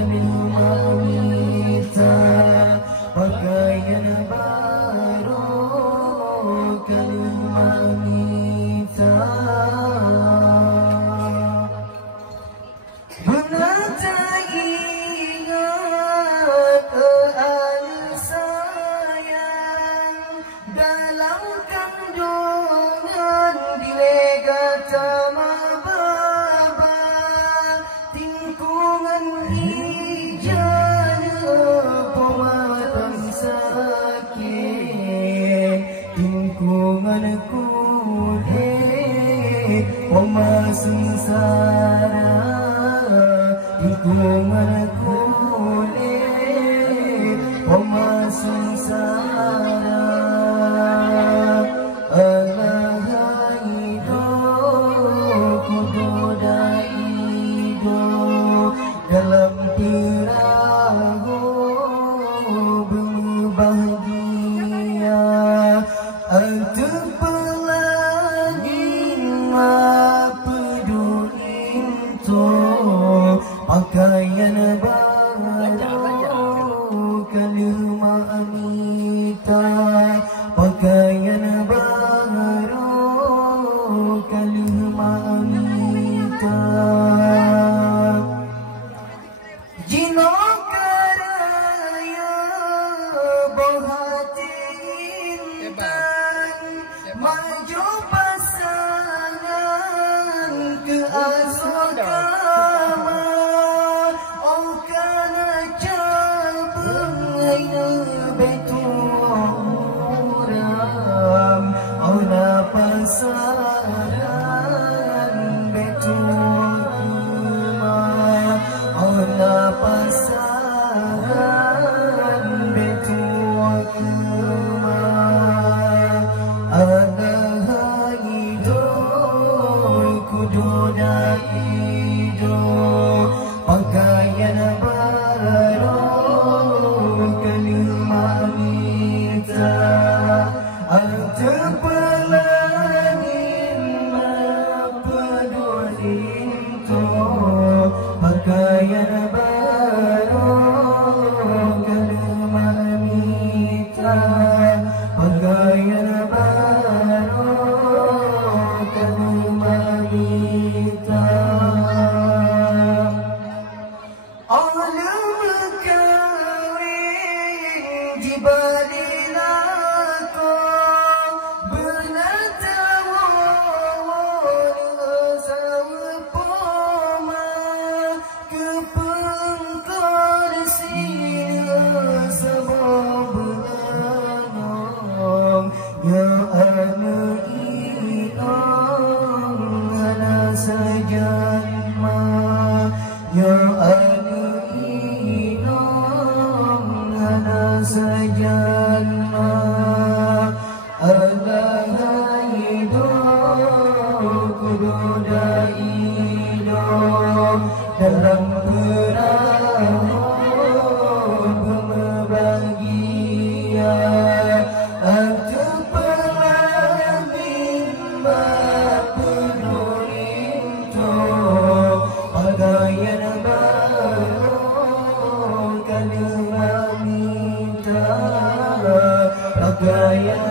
kalimamita pakaian baru kalimamita menata ingat keadaan sayang dalam kandungan di legata mababa tingkungan hijau pematan sakit tingkungan kulit pemasungsara tingkungan kulit pemasungsara dalam perahu berbahagia untuk pelagi peduli untuk pakaian baru kalimamita pakaian baru kalimamita Jinokaraya bohati intan maju pasangan ke asrama oh kana cabang aina beturam oh na pasaran beturam oh na pasaran beturam ada hidup kududa hidup pakaian baru kalimamita untuk pelangin peduli untuk pakaian baru kalimamita pakaian baru kalimamita alam kawin jibalilako bernatawon sawpoma kepengkar sila sabablanong ya anak inong ala sajanma ya anak inong ala sajanma Allah hidup kududa hidup dalam perahu berbahagia untuk pelangin peduli untuk pakaian baru kalimamita pakaian